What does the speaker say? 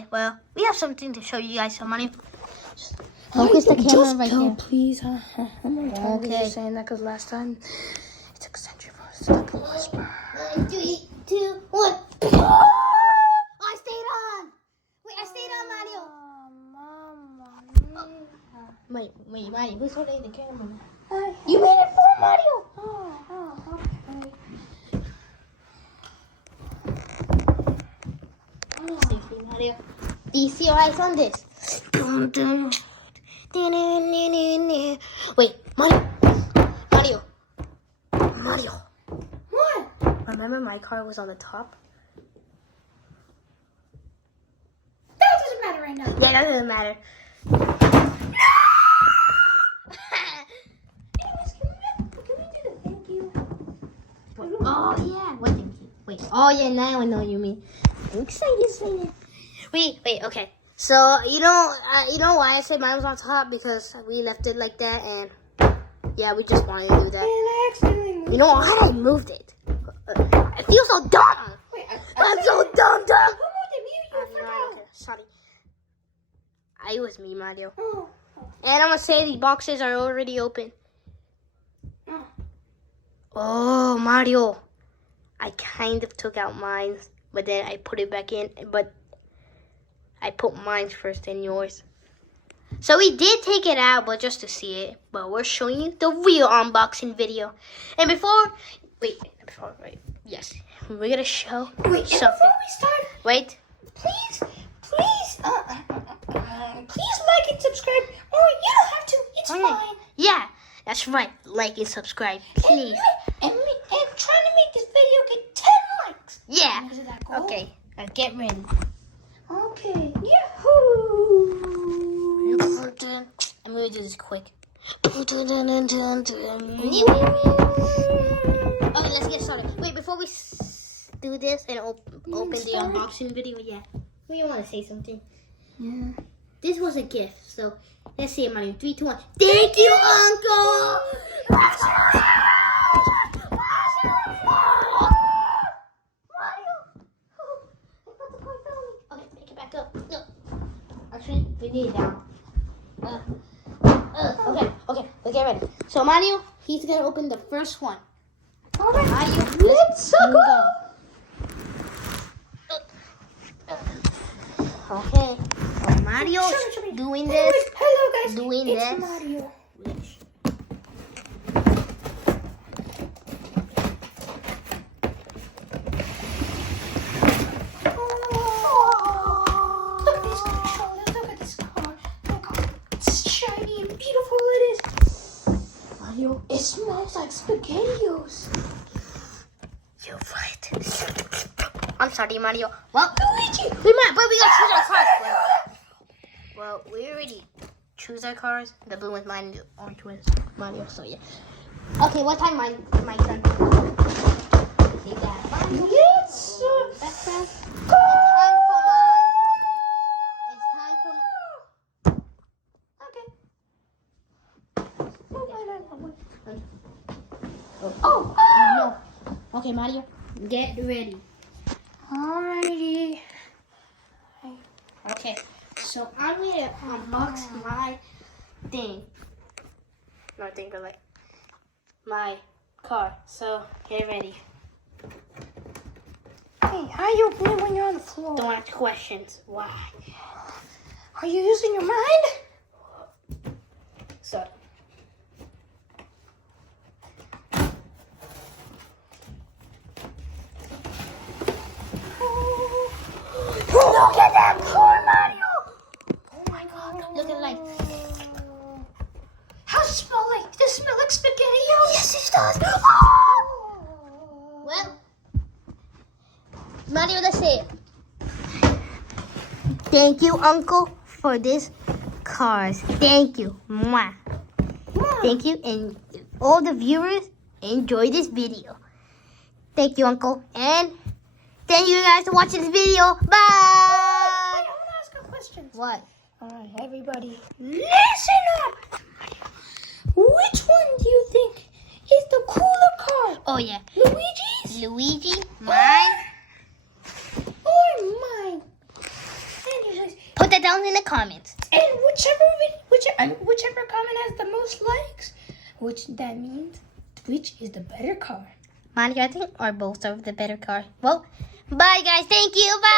Okay, well, we have something to show you guys some money. Focus the camera right there. Please. I'm only tired of you saying that because last time it took a century for us to stop and whisper. 3, 2, 1. I stayed on. Wait, I stayed on, Mario. Wait, Mario, who's holding the camera now? You made it for Mario. Safely, Mario. Do you see your eyes on this? Wait, Mario. What? Remember my car was on the top? That doesn't matter right now. Yeah, that doesn't matter. Can we do the thank you? Oh, yeah. What thank you? Wait. Oh, yeah, now I know what you mean. I'm excited. Wait, okay. So, you know why I said mine was on top? Because we left it like that, and yeah, we just wanted to do that. And I accidentally moved. You know why I moved it? I feel so dumb. Wait, I'm so dumb. Who moved it? Me or you? Okay, sorry. It was me, Mario. Oh. And I'm gonna say the boxes are already open. Oh. Oh, Mario. I kind of took out mine, but then I put it back in. But I put mine first and yours. So we did take it out, but just to see it. But we're showing you the real unboxing video. And before, yes, we're gonna show Wait, and something. before we start, Wait. please like and subscribe. Or you don't have to. It's fine. Yeah, that's right. Like and subscribe, please. And trying to make this video get 10 likes. Yeah. Is it that goal? Okay. Now get ready. Okay. Yahoo! I'm gonna do this quick. Okay, let's get started. Wait, before we do this and open the unboxing video, we want to say something. Yeah. This was a gift, so let's say it, Mario. 3, 2, 1. Thank you, Uncle. Okay, make it back up. No. Actually, we need it down. Okay, get ready. So Mario, he's gonna open the first one. All right. Mario, Let's go. Okay. So Mario Show me. doing Wait, this. hello, guys. Doing it's this. Mario. Look at these controllers. Look at this car. Look how shiny and beautiful it is. Mario, it smells like SpaghettiOs. You're right. I'm sorry, Mario. Well, Luigi! we gotta choose our cars. Well, we already choose our cars. The blue one's mine, the orange one's Mario. So yeah. Okay, what time my turn? See that? Mario. Yes! That's fast. It's time for Okay. Oh no. Okay, Mario, get ready. Alrighty. Okay, so I'm gonna unbox my thing. Not thing, but like my car. So get ready. Hey, how you open it when you're on the floor? Don't ask questions. Why? Are you using your mind? So. Look at that car, Mario! Oh my God! Look at the light. How does it smell like? Does it smell like SpaghettiOs? Yes, it does. Well, Mario, that's it. Thank you, Uncle, for this cars. Thank you. Mwah. Thank you, and all the viewers enjoy this video. Thank you, Uncle, and thank you guys for watching this video. Bye. Wait, I want to ask a question. What? Alright, everybody, listen up! Which one do you think is the cooler car? Oh yeah, Luigi's Luigi, mine. or mine? Anyway. down in the comments. And whichever comment has the most likes, which that means which is the better car. Mario, I think, or both of the better car. Well, bye guys. Thank you. Bye.